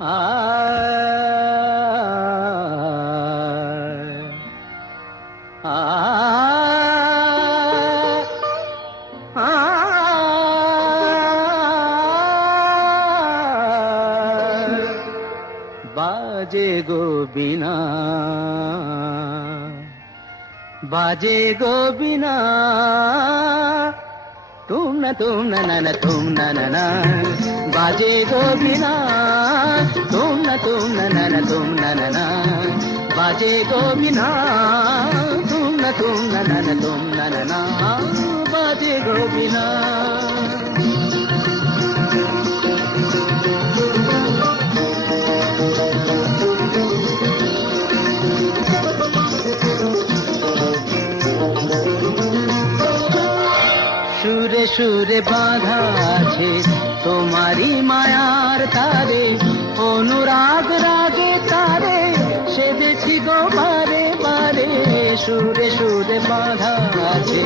আ আ বাজে গো বিনা, বাজে গো বিনা, তুম না তুম না না, বাজে গো বিনা, তুম না তুম না না, বাজে গো বিনা, তুম না তুম না, বাজে গো বিনা। সুরে সুরে বাঁধা আছে তোমারি মায়ার তারে, অনুরাগ রাগে তারে সেদেছি গো বারে বারে। সুরে সুরে বাঁধা আছে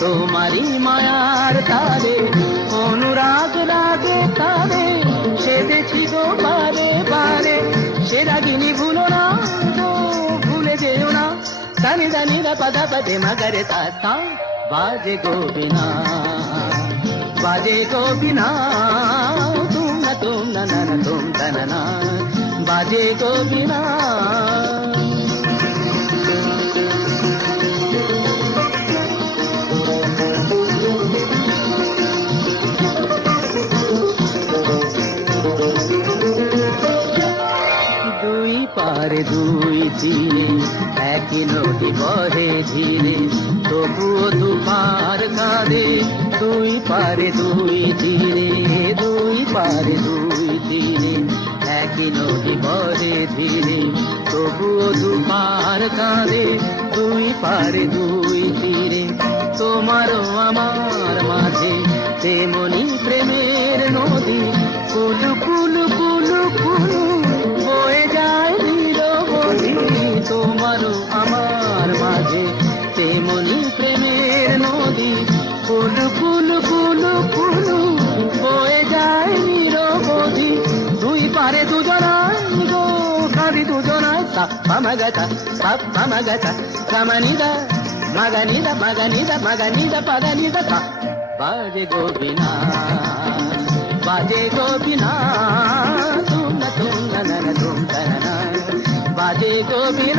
তোমারি মায়ার তারে, অনুরাগ রাগে তারে সেদেছি গো বারে বারে। সে রাগিনী ভুলো না গো, ভুলে যেও না, দানি দানি রা পাদা পদে মগরে তা, বাজে গো বিনা, বাজে গো বিনা, তুম না তুম না, বাজে গো বিনা। দুই পারে দুই তীরে একই নদী বহে ধীরে, তবুও দুপার কাঁদে। দুই পারে দুই তীরে, দুই পারে দুই তীরে একই নদী বহে ধীরে, তবুও দুপার কাঁদে। দুই পারে দুই তীরে তোমারও আমার মাঝে তেমনি প্রেমের নদী, কুলু কুলু কুলু কুলু বয়ে যায় নিরবধি। তোমারও আমার মাঝে তেমনি প্রেমের নদী, কুলু কুলু কুলু কুলু বয়ে যায় নিরবধি। দুই পারে দুজনায় গো কাঁদি দুজনায়, পামাগাতা পামাগাতা কামানিদা মাগানিদা মাগানিদা মাগানিদা পাগানিদা তা, বাজে গো বিনা, বাজে গো বিনা, তুম না তুম না, বাজে গো বিনা।